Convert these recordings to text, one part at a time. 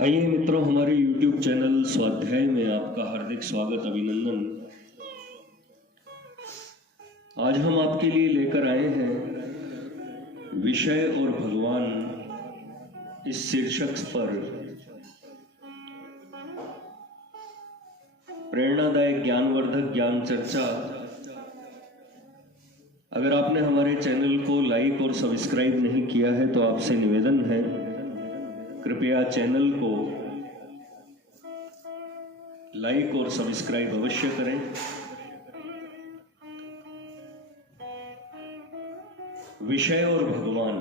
आइए मित्रों, हमारे YouTube चैनल स्वाध्याय में आपका हार्दिक स्वागत, अभिनंदन। आज हम आपके लिए लेकर आए हैं विषय और भगवान इस शीर्षक पर प्रेरणादायक ज्ञानवर्धक ज्ञान चर्चा। अगर आपने हमारे चैनल को लाइक और सब्सक्राइब नहीं किया है तो आपसे निवेदन है, कृपया चैनल को लाइक और सब्सक्राइब अवश्य करें। विषय और भगवान।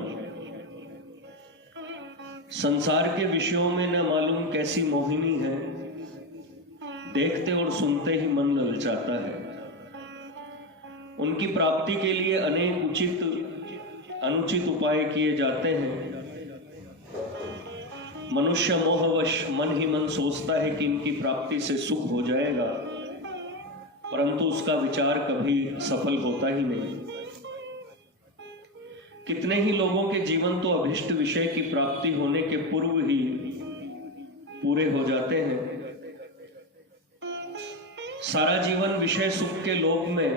संसार के विषयों में न मालूम कैसी मोहिनी है, देखते और सुनते ही मन ललचाता है। उनकी प्राप्ति के लिए अनेक उचित अनुचित उपाय किए जाते हैं। मनुष्य मोहवश मन ही मन सोचता है कि इनकी प्राप्ति से सुख हो जाएगा, परंतु उसका विचार कभी सफल होता ही नहीं। कितने ही लोगों के जीवन तो अभिष्ट विषय की प्राप्ति होने के पूर्व ही पूरे हो जाते हैं। सारा जीवन विषय सुख के लोक में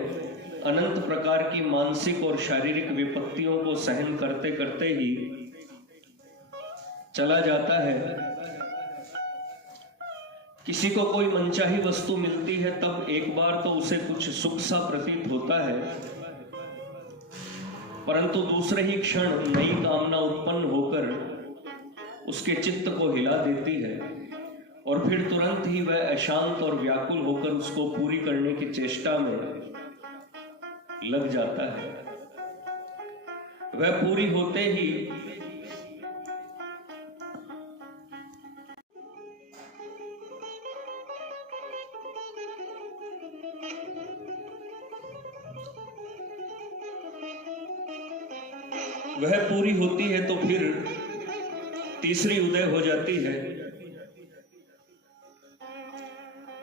अनंत प्रकार की मानसिक और शारीरिक विपत्तियों को सहन करते करते ही चला जाता है। किसी को कोई मनचाही वस्तु मिलती है तब एक बार तो उसे कुछ सुख सा प्रतीत होता है, परंतु दूसरे ही क्षण नई कामना उत्पन्न होकर उसके चित्त को हिला देती है और फिर तुरंत ही वह अशांत और व्याकुल होकर उसको पूरी करने की चेष्टा में लग जाता है। वह पूरी होते ही तो फिर तीसरी उदय हो जाती है।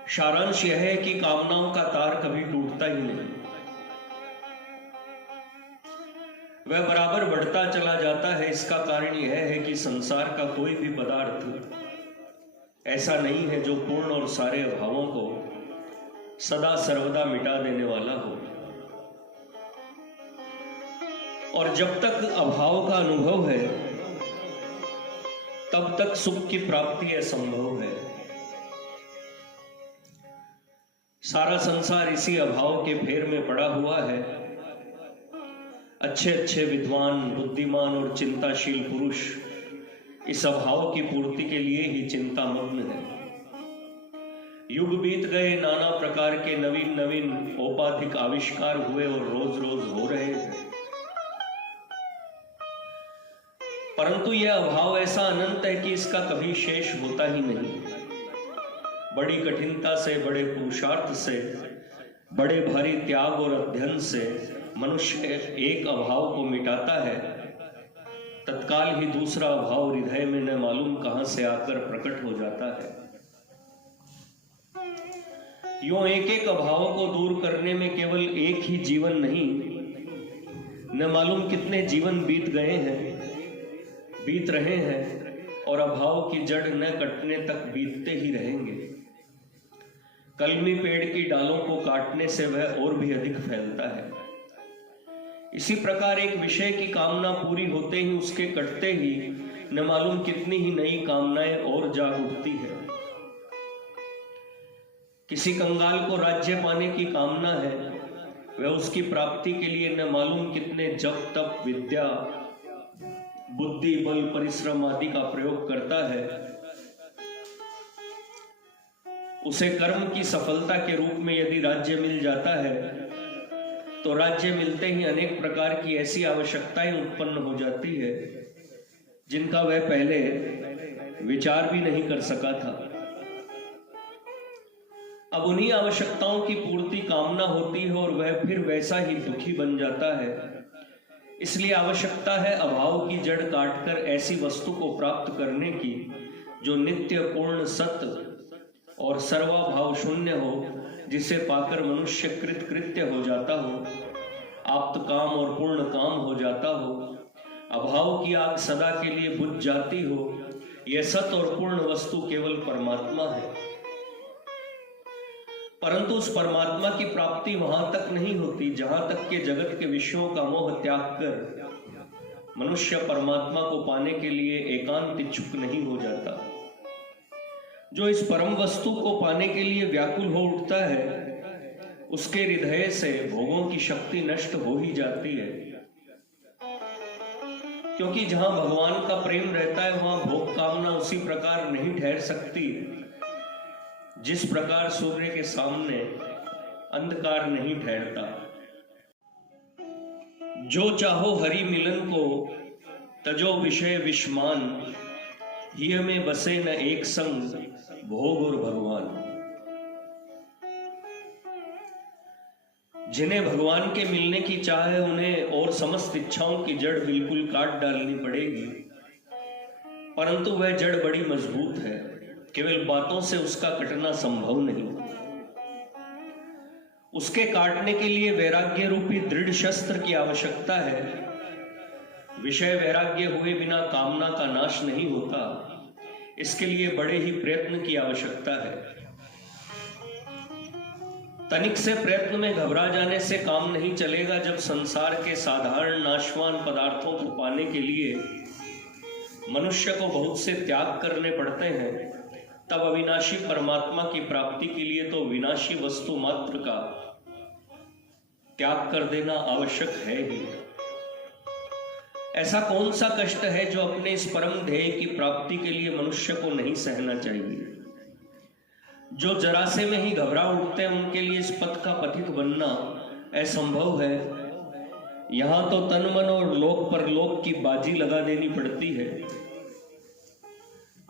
सारांश यह है कि कामनाओं का तार कभी टूटता ही नहीं, वह बराबर बढ़ता चला जाता है। इसका कारण यह है कि संसार का कोई भी पदार्थ ऐसा नहीं है जो पूर्ण और सारे अभावों को सदा सर्वदा मिटा देने वाला हो, और जब तक अभाव का अनुभव है तब तक सुख की प्राप्ति असंभव है। सारा संसार इसी अभाव के फेर में पड़ा हुआ है। अच्छे अच्छे विद्वान, बुद्धिमान और चिंताशील पुरुष इस अभाव की पूर्ति के लिए ही चिंतामग्न है। युग बीत गए, नाना प्रकार के नवीन नवीन औपाधिक आविष्कार हुए और रोज रोज हो रहे हैं, परंतु यह अभाव ऐसा अनंत है कि इसका कभी शेष होता ही नहीं। बड़ी कठिनता से, बड़े पुरुषार्थ से, बड़े भारी त्याग और अध्ययन से मनुष्य एक अभाव को मिटाता है, तत्काल ही दूसरा अभाव हृदय में न मालूम कहां से आकर प्रकट हो जाता है। यूं एक एक अभाव को दूर करने में केवल एक ही जीवन नहीं, न मालूम कितने जीवन बीत गए हैं, बीत रहे हैं, और अभाव की जड़ न कटने तक बीतते ही रहेंगे। कलमी पेड़ की डालों को काटने से वह और भी अधिक फैलता है। इसी प्रकार एक विषय की कामना पूरी होते ही, उसके कटते ही न मालूम कितनी ही नई कामनाएं और जाग उठती है। किसी कंगाल को राज्य पाने की कामना है, वह उसकी प्राप्ति के लिए न मालूम कितने जप तप, विद्या, बुद्धि, बल, परिश्रम आदि का प्रयोग करता है। उसे कर्म की सफलता के रूप में यदि राज्य मिल जाता है तो राज्य मिलते ही अनेक प्रकार की ऐसी आवश्यकताएं उत्पन्न हो जाती है जिनका वह पहले विचार भी नहीं कर सका था। अब उन्हीं आवश्यकताओं की पूर्ति कामना होती है और वह फिर वैसा ही दुखी बन जाता है। इसलिए आवश्यकता है अभाव की जड़ काटकर ऐसी वस्तु को प्राप्त करने की जो नित्य, पूर्ण, सत्य और सर्वाभाव शून्य हो, जिसे पाकर मनुष्य कृत कृत्य हो जाता हो, आप्त काम और पूर्ण काम हो जाता हो, अभाव की आग सदा के लिए बुझ जाती हो, यह सत और पूर्ण वस्तु केवल परमात्मा है। परंतु उस परमात्मा की प्राप्ति वहां तक नहीं होती जहां तक के जगत के विषयों का मोह त्याग कर मनुष्य परमात्मा को पाने के लिए एकांत इच्छुक नहीं हो जाता। जो इस परम वस्तु को पाने के लिए व्याकुल हो उठता है उसके हृदय से भोगों की शक्ति नष्ट हो ही जाती है, क्योंकि जहां भगवान का प्रेम रहता है वहां भोग कामना उसी प्रकार नहीं ठहर सकती जिस प्रकार सूर्य के सामने अंधकार नहीं ठहरता। जो चाहो हरि मिलन को तजो विषय विषमान, हिय में बसे न एक संग भोग और भगवान। जिन्हें भगवान के मिलने की चाह है उन्हें और समस्त इच्छाओं की जड़ बिल्कुल काट डालनी पड़ेगी, परंतु वह जड़ बड़ी मजबूत है, केवल बातों से उसका कटना संभव नहीं। उसके काटने के लिए वैराग्य रूपी दृढ़ शस्त्र की आवश्यकता है। विषय वैराग्य हुए बिना कामना का नाश नहीं होता, इसके लिए बड़े ही प्रयत्न की आवश्यकता है। तनिक से प्रयत्न में घबरा जाने से काम नहीं चलेगा। जब संसार के साधारण नाशवान पदार्थों को पाने के लिए मनुष्य को बहुत से त्याग करने पड़ते हैं, तब अविनाशी परमात्मा की प्राप्ति के लिए तो विनाशी वस्तु मात्र का त्याग कर देना आवश्यक है ही। ऐसा कौन सा कष्ट है जो अपने इस परम ध्येय की प्राप्ति के लिए मनुष्य को नहीं सहना चाहिए। जो जरा से में ही घबरा उठते हैं उनके लिए इस पथ का पथिक बनना असंभव है। यहां तो तन मन और लोक परलोक की बाजी लगा देनी पड़ती है।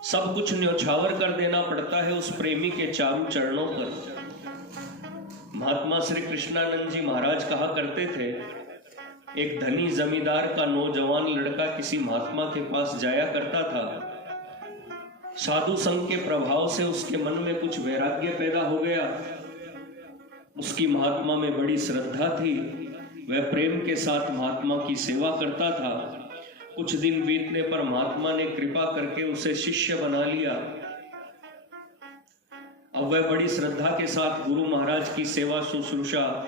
सब कुछ न्योछावर कर देना पड़ता है उस प्रेमी के चारू चरणों पर। महात्मा श्री कृष्णानंद जी महाराज कहा करते थे, एक धनी जमींदार का नौजवान लड़का किसी महात्मा के पास जाया करता था। साधु संघ के प्रभाव से उसके मन में कुछ वैराग्य पैदा हो गया। उसकी महात्मा में बड़ी श्रद्धा थी, वह प्रेम के साथ महात्मा की सेवा करता था। कुछ दिन बीतने पर महात्मा ने कृपा करके उसे शिष्य बना लिया। अब वह बड़ी श्रद्धा के साथ गुरु महाराज की सेवा शुश्रूषा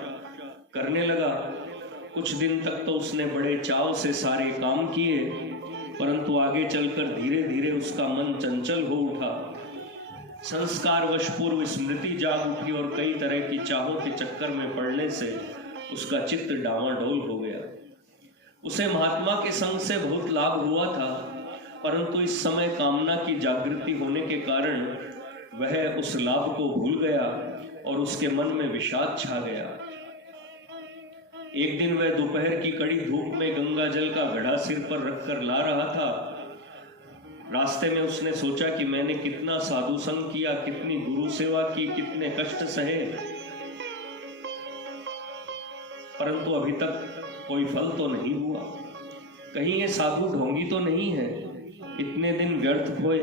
करने लगा। कुछ दिन तक तो उसने बड़े चाव से सारे काम किए, परंतु आगे चलकर धीरे धीरे उसका मन चंचल हो उठा। संस्कारवश पूर्व स्मृति जाग उठी और कई तरह की चाहों के चक्कर में पड़ने से उसका चित्त डावाडोल हो गया। उसे महात्मा के संग से बहुत लाभ हुआ था, परंतु इस समय कामना की जागृति होने के कारण वह उस लाभ को भूल गया और उसके मन में विषाद छा गया। एक दिन वह दोपहर की कड़ी धूप में गंगा जल का घड़ा सिर पर रखकर ला रहा था। रास्ते में उसने सोचा कि मैंने कितना साधु संग किया, कितनी गुरु सेवा की, कितने कष्ट सहे, परंतु अभी तक कोई फल तो नहीं हुआ। कहीं ये साधु ढोंगी तो नहीं है, इतने दिन व्यर्थ हुए।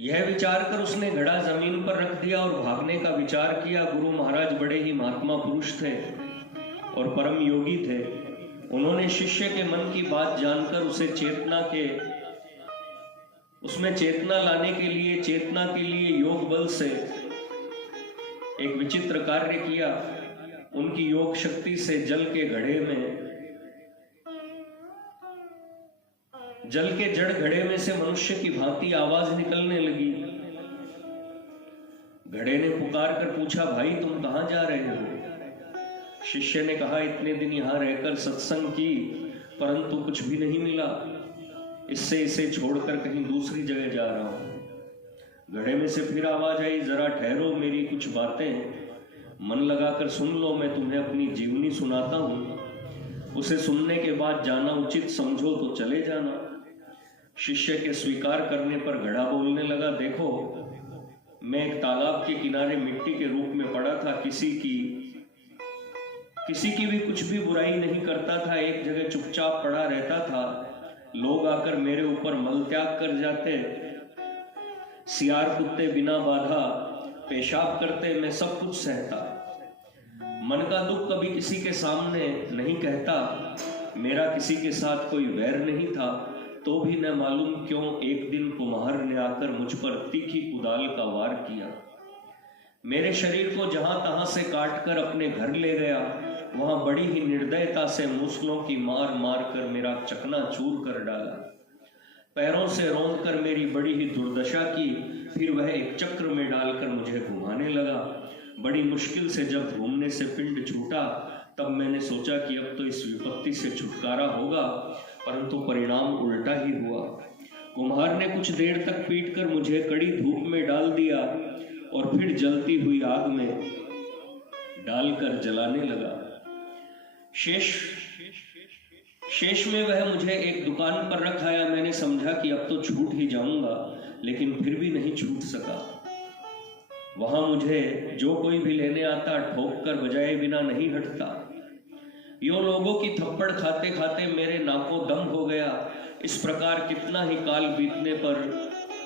यह विचार कर उसने घड़ा जमीन पर रख दिया और भागने का विचार किया। गुरु महाराज बड़े ही महात्मा पुरुष थे और परम योगी थे। उन्होंने शिष्य के मन की बात जानकर उसे उसमें चेतना लाने के लिए, चेतना के लिए योग बल से एक विचित्र कार्य किया। उनकी योग शक्ति से जल के जड़ घड़े में से मनुष्य की भांति आवाज निकलने लगी। घड़े ने पुकार कर पूछा, भाई तुम कहां जा रहे हो? शिष्य ने कहा, इतने दिन यहां रहकर सत्संग की, परंतु कुछ भी नहीं मिला, इससे इसे छोड़कर कहीं दूसरी जगह जा रहा हूं। घड़े में से फिर आवाज आई, जरा ठहरो, मेरी कुछ बातें मन लगाकर सुन लो, मैं तुम्हें अपनी जीवनी सुनाता हूं। उसे सुनने के बाद जाना उचित समझो तो चले जाना। शिष्य के स्वीकार करने पर घड़ा बोलने लगा, देखो मैं एक तालाब के किनारे मिट्टी के रूप में पड़ा था, किसी की भी कुछ भी बुराई नहीं करता था, एक जगह चुपचाप पड़ा रहता था। लोग आकर मेरे ऊपर मल त्याग कर जाते, सियार कुत्ते बिना बाधा पेशाब करते, मैं सब कुछ सहता। मन का दुख कभी किसी के सामने नहीं कहता। मेरा किसी के साथ कोई वैर नहीं था, तो भी न मालूम क्यों एक दिन कुम्हार ने आकर मुझ पर तीखी कुदाल का वार किया। मेरे शरीर को जहां तहां से काटकर अपने घर ले गया। वहां बड़ी ही निर्दयता से मूसलों की मार मार कर मेरा चकनाचूर कर डाला। पैरों से रौंद कर मेरी बड़ी ही दुर्दशा की। फिर वह एक चक्र में डालकर मुझे घुमाने लगा। बड़ी मुश्किल से जब घूमने से पिंड छूटा, तब मैंने सोचा कि अब तो इस विपत्ति से छुटकारा होगा, परंतु परिणाम उल्टा ही हुआ। कुम्हार ने कुछ देर तक पीटकर मुझे कड़ी धूप में डाल दिया और फिर जलती हुई आग में डालकर जलाने लगा। शेष में वह मुझे एक दुकान पर रख आया। मैंने समझा कि अब तो छूट ही जाऊंगा, लेकिन फिर भी नहीं छूट सका। वहां मुझे जो कोई भी लेने आता ठोक कर बजाए बिना नहीं हटता। यो लोगों की थप्पड़ खाते खाते मेरे नाकों दम हो गया। इस प्रकार कितना ही काल बीतने पर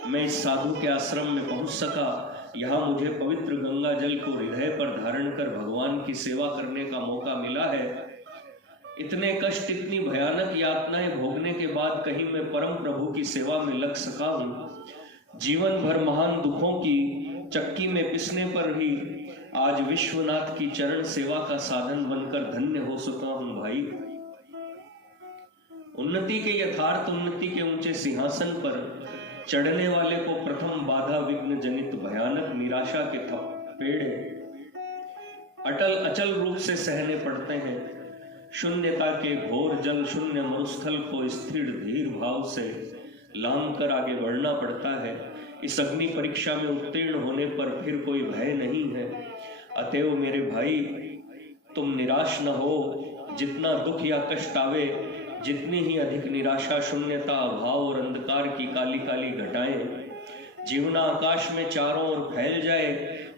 मैं इस साधु के आश्रम में पहुंच सका। यहाँ मुझे पवित्र गंगा जल को हृदय पर धारण कर भगवान की सेवा करने का मौका मिला है। इतने कष्ट, इतनी भयानक यातनाएं भोगने के बाद कहीं मैं परम प्रभु की सेवा में लग सका हूँ। जीवन भर महान दुखों की चक्की में पिसने पर ही आज विश्वनाथ की चरण सेवा का साधन बनकर धन्य हो सका हूँ भाई। उन्नति के यथार्थ उन्नति के ऊंचे सिंहासन पर चढ़ने वाले को प्रथम बाधा विघ्न जनित भयानक निराशा के थपेड़े अटल अचल रूप से सहने पड़ते हैं। शून्यता के घोर जल शून्य मरुस्थल को स्थिर धीर भाव से लांघ कर आगे बढ़ना पड़ता है। इस अग्नि परीक्षा में उत्तीर्ण होने पर फिर कोई भय नहीं है। अतएव मेरे भाई, तुम निराश न हो। जितना दुख या कष्ट आवे, जितनी ही अधिक निराशा, शून्यता, अभाव और अंधकार की काली काली घटाएं जीवना आकाश में चारों ओर फैल जाए,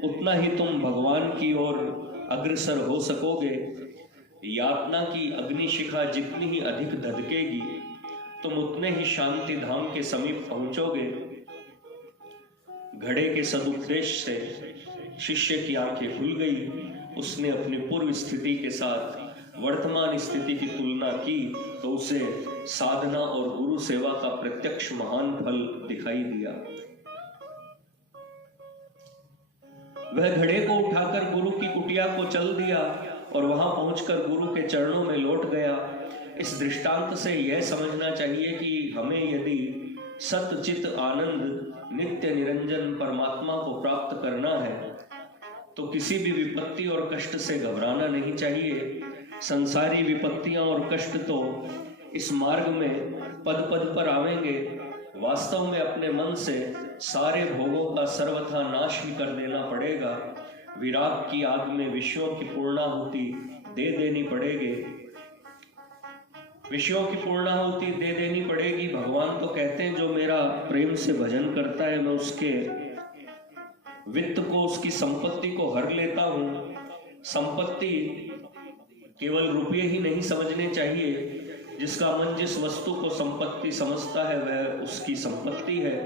उतना ही तुम भगवान की ओर अग्रसर हो सकोगे। यातना की अग्निशिखा जितनी ही अधिक धधकेगी, तुम उतने ही शांति धाम के समीप पहुंचोगे। घड़े के सदुपदेश से शिष्य की आंखें खुल गई। उसने अपनी पूर्व स्थिति के साथ वर्तमान स्थिति की तुलना की तो उसे साधना और गुरु सेवा का प्रत्यक्ष महान फल दिखाई दिया। वह घड़े को उठाकर गुरु की कुटिया को चल दिया और वहां पहुंचकर गुरु के चरणों में लौट गया। इस दृष्टांत से यह समझना चाहिए कि हमें यदि सतचित आनंद नित्य निरंजन परमात्मा को प्राप्त करना है तो किसी भी विपत्ति और कष्ट से घबराना नहीं चाहिए। संसारी विपत्तियां और कष्ट तो इस मार्ग में पद पद पर आवेंगे। वास्तव में अपने मन से सारे भोगों का सर्वथा नाश ही कर देना पड़ेगा। विराग की आग में विषयों की पूर्णाहुति दे देनी पड़ेगी। विषयों की पूर्णाहुति दे देनी पड़ेगी। भगवान तो कहते हैं जो मेरा प्रेम से भजन करता है, मैं उसके वित्त को, उसकी संपत्ति को हर लेता हूँ। संपत्ति केवल रुपये ही नहीं समझने चाहिए। जिसका मन जिस वस्तु को संपत्ति समझता है वह उसकी संपत्ति है।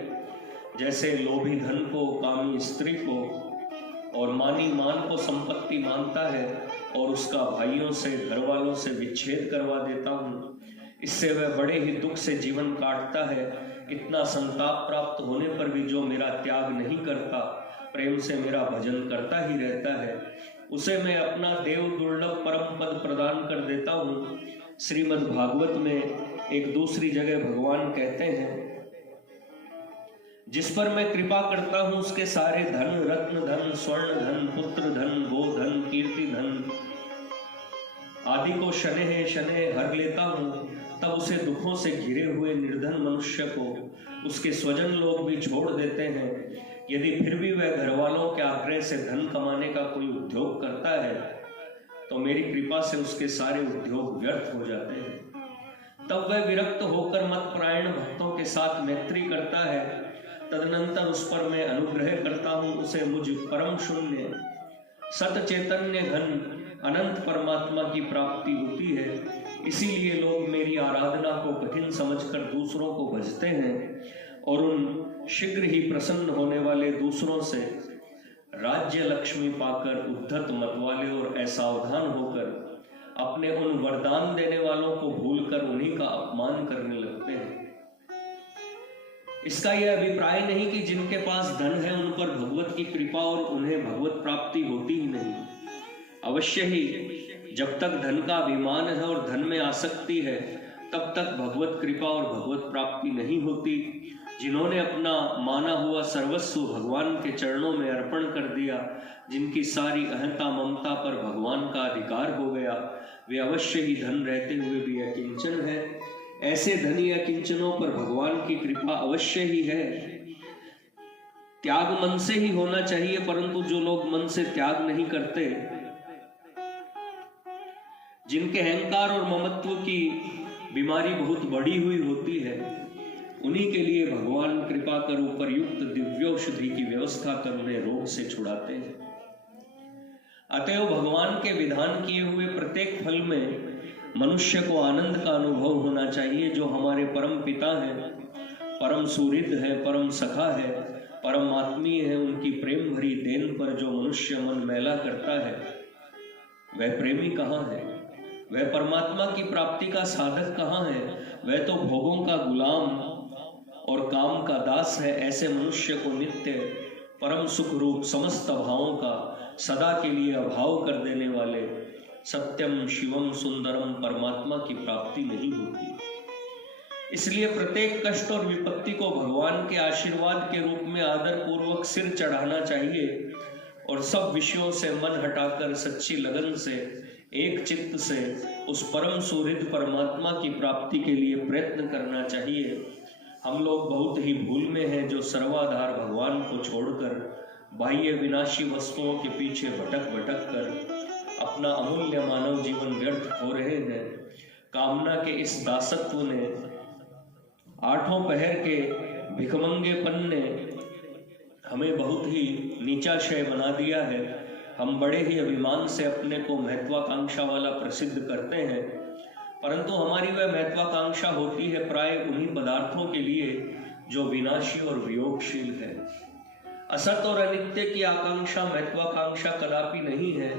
जैसे लोभी धन को, कामी स्त्री को और मानी मान को संपत्ति मानता है और उसका भाइयों से, घर वालों से विच्छेद करवा देता हूँ, इससे वह बड़े ही दुख से जीवन काटता है। इतना संताप प्राप्त होने पर भी जो मेरा त्याग नहीं करता, प्रेम से मेरा भजन करता ही रहता है, उसे मैं अपना देव दुर्लभ परम पद प्रदान कर देता हूँ। श्रीमद् भागवत में एक दूसरी जगह भगवान कहते हैं, जिस पर मैं कृपा करता हूँ उसके सारे धन, रत्न धन, स्वर्ण धन, पुत्र धन, गोधन, कीर्ति धन आदि को शनैः शनैः हर लेता हूँ। तब उसे दुखों से घिरे हुए निर्धन मनुष्य को उसके स्वजन लोग भी छोड़ देते हैं। यदि फिर भी वह घर वालों के आग्रह से धन कमाने का कोई उद्योग करता है तो मेरी कृपा से उसके सारे उद्योग व्यर्थ हो जाते हैं। तब वह विरक्त होकर मतपरायण भक्तों के साथ मैत्री करता है। तदनंतर उस पर मैं अनुग्रह करता हूँ, उसे मुझ परम शून्य सत चैतन्य घन अनंत परमात्मा की प्राप्ति होती है। इसीलिए लोग मेरी आराधना को कठिन समझकर दूसरों को भजते हैं और उन शीघ्र ही प्रसन्न होने वाले दूसरों से राज्य लक्ष्मी पाकर उद्धत मतवाले और असावधान होकर अपने उन वरदान देने वालों को भूलकर उन्हीं का अपमान करने लगते हैं। इसका यह अभिप्राय नहीं कि जिनके पास धन है उन पर भगवत की कृपा और उन्हें भगवत प्राप्ति होती ही नहीं। अवश्य ही जब तक धन का अभिमान है और धन में आसक्ति है तब तक भगवत कृपा और भगवत प्राप्ति नहीं होती। जिन्होंने अपना माना हुआ सर्वस्व भगवान के चरणों में अर्पण कर दिया, जिनकी सारी अहंता ममता पर भगवान का अधिकार हो गया, वे अवश्य ही धन रहते हुए भी अकिंचन है। ऐसे धनी अकिंचनों पर भगवान की कृपा अवश्य ही है। त्याग मन से ही होना चाहिए, परंतु जो लोग मन से त्याग नहीं करते, जिनके अहंकार और ममत्व की बीमारी बहुत बढ़ी हुई होती है, उन्हीं के लिए भगवान कृपा कर उपरयुक्त दिव्यौषधि की व्यवस्था कर उन्हें रोग से छुड़ाते हैं। अतएव भगवान के विधान किए हुए प्रत्येक फल में मनुष्य को आनंद का अनुभव होना चाहिए। जो हमारे परम पिता हैं, परम सुहृद है, परम सखा है, परम आत्मीय है, उनकी प्रेम भरी देन पर जो मनुष्य मन मैला करता है, वह प्रेमी कहाँ है? वह परमात्मा की प्राप्ति का साधक कहाँ है? वह तो भोगों का गुलाम और काम का दास है। ऐसे मनुष्य को नित्य परम सुख रूप समस्त भावों का सदा के लिए अभाव कर देने वाले सत्यम शिवम सुंदरम परमात्मा की प्राप्ति नहीं होती। इसलिए प्रत्येक कष्ट और विपत्ति को भगवान के आशीर्वाद के रूप में आदर पूर्वक सिर चढ़ाना चाहिए और सब विषयों से मन हटाकर सच्ची लगन से एक चित्त से उस परम सुहृद परमात्मा की प्राप्ति के लिए प्रयत्न करना चाहिए। हम लोग बहुत ही भूल में हैं जो सर्वाधार भगवान को छोड़कर बाह्य विनाशी वस्तुओं के पीछे भटक भटक कर अपना अमूल्य मानव जीवन व्यर्थ हो रहे हैं। कामना के इस दासत्व ने, आठों पहर के भिखमंगेपन ने हमें बहुत ही नीचा शय बना दिया है। हम बड़े ही अभिमान से अपने को महत्वाकांक्षा वाला प्रसिद्ध करते हैं, परंतु हमारी वह महत्वाकांक्षा होती है प्राय उन्हीं पदार्थों के लिए जो विनाशी और वियोगशील है। असत और अनित्य की आकांक्षा महत्वाकांक्षा कदापि नहीं है।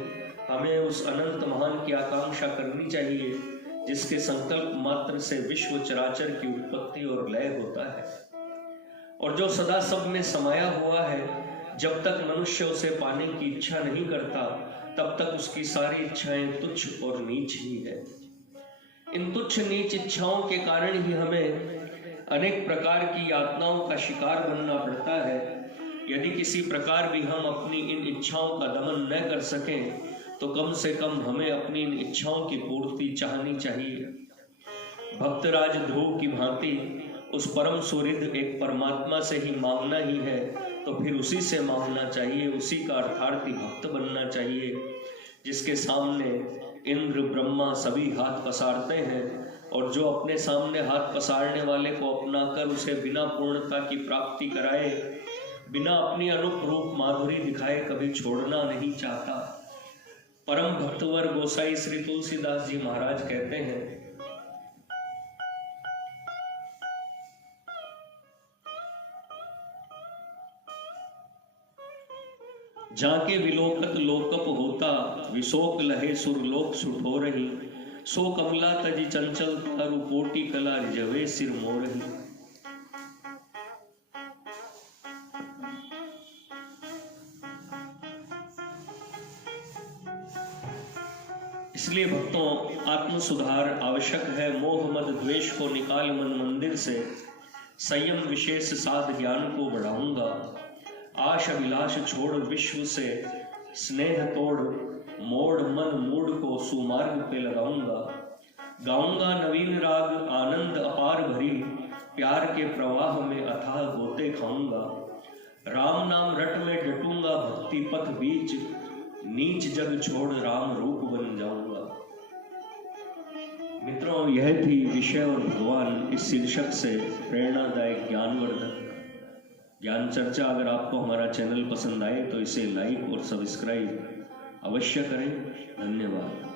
हमें उस अनंत महान की आकांक्षा करनी चाहिए जिसके संकल्प मात्र से विश्व चराचर की उत्पत्ति और लय होता है और जो सदा सब में समाया हुआ है। जब तक मनुष्य उसे पाने की इच्छा नहीं करता तब तक उसकी सारी इच्छाएं तुच्छ और नीच ही है। इन तुच्छ नीच इच्छाओं के कारण ही हमें अनेक प्रकार की यातनाओं का शिकार बनना पड़ता है। यदि किसी प्रकार भी हम अपनी इन इच्छाओं का दमन न कर सकें तो कम से कम हमें अपनी इन इच्छाओं की पूर्ति चाहनी चाहिए। भक्तराज ध्रुव की भांति उस परम सुहृद एक परमात्मा से ही मांगना ही है तो फिर उसी से मांगना चाहिए, उसी का अर्थार्थी भक्त बनना चाहिए जिसके सामने इंद्र ब्रह्मा सभी हाथ पसारते हैं और जो अपने सामने हाथ पसारने वाले को अपना कर उसे बिना पूर्णता की प्राप्ति कराए, बिना अपनी अनूप रूप माधुरी दिखाए कभी छोड़ना नहीं चाहता। परम भक्तवर गोसाई श्री तुलसीदास जी महाराज कहते हैं, जाके विलोकत लोकप होता, विशोक लहे सुरलोक सुठो रही, सो कमला तजी चंचल तरु कोटि कला रिजवे सिर मोरही। इसलिए भक्तों, आत्म सुधार आवश्यक है। मोह मद द्वेष को निकाल मन मंदिर से, संयम विशेष साध ज्ञान को बढ़ाऊंगा। आश अभिलाष छोड़ विश्व से, स्नेह तोड़ मोड़ मन मूड को सुमार्ग पे लगाऊंगा। गाऊंगा नवीन राग आनंद अपार भरी, प्यार के प्रवाह में अथाह गोते खाऊंगा। राम नाम रट में डटूंगा भक्ति पथ बीच, नीच जग छोड़ राम रूप बन जाऊंगा। मित्रों, यह थी विषय और भगवान इस शीर्षक से प्रेरणादायक ज्ञानवर्धक ज्ञान चर्चा। अगर आपको हमारा चैनल पसंद आए तो इसे लाइक और सब्सक्राइब अवश्य करें। धन्यवाद।